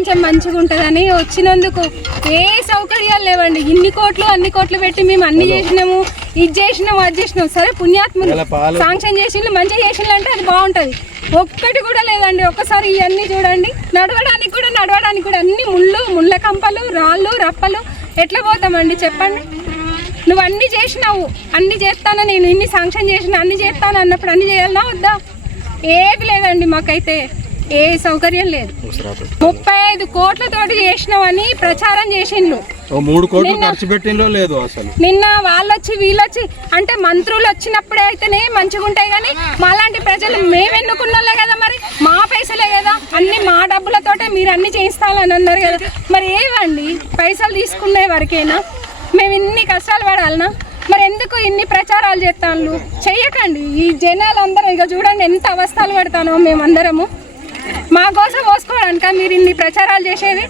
కొంచెం మంచిగా ఉంటుందని వచ్చినందుకు ఏ సౌకర్యాలు లేవండి. ఇన్ని కోట్లు అన్ని కోట్లు పెట్టి మేము అన్ని చేసినాము ఇది చేసినాము అది చేసినాము సరే పుణ్యాత్ములు శాంక్షన్ చేసిండ్రు మంచిగా చేసిండ్రు అంటే అది బాగుంటుంది. ఒక్కటి కూడా లేదండి. ఒక్కసారి ఇవన్నీ చూడండి. నడవడానికి కూడా నడవడానికి కూడా అన్ని ముళ్ళు ముళ్ళ కంపలు రాళ్ళు రప్పలు. ఎట్లా పోతామండి చెప్పండి? నువ్వు అన్ని చేసినావు అన్ని చేస్తాను నేను? ఇన్ని శాంక్షన్ చేసిన అన్ని చేస్తాను అన్నప్పుడు అన్ని చేయాలన్నా వద్దా? ఏది లేదండి మాకైతే. ఏ సౌకర్యం లేదు. ముప్పై ఐదు కోట్లతోటి చేసినావని ప్రచారం చేసిండ్రు మూడు కోట్లు నిన్న- ఖర్చు పెట్టిందో లేదు అసలు. నిన్న వాళ్ళొచ్చి వీళ్ళొచ్చి అంటే మంత్రులు వచ్చినప్పుడే అయితేనే మంచిగా ఉంటాయి కానీ మాలాంటి ప్రజలు మేము ఎన్నుకున్నోళ్ళే కదా మరి? మా పైసలే కదా. అన్ని మా డబ్బులతోటే మీరు అన్ని చేయిస్తాలని అన్నారు కదా. మరి ఏవండి? పైసలు తీసుకునే వరకేనా? మేము ఇన్ని కష్టాలు పడాలనా? మరి ఎందుకు ఇన్ని ప్రచారాలు చేస్తాను చెయ్యకండి. ఈ జనాలు అందరూ ఇక చూడండి ఎంత అవస్థలు పడతానో మేమందరము. మా కోసం పోసుకోవడానిక మీరు ఇన్ని ప్రచారాలు చేసేది?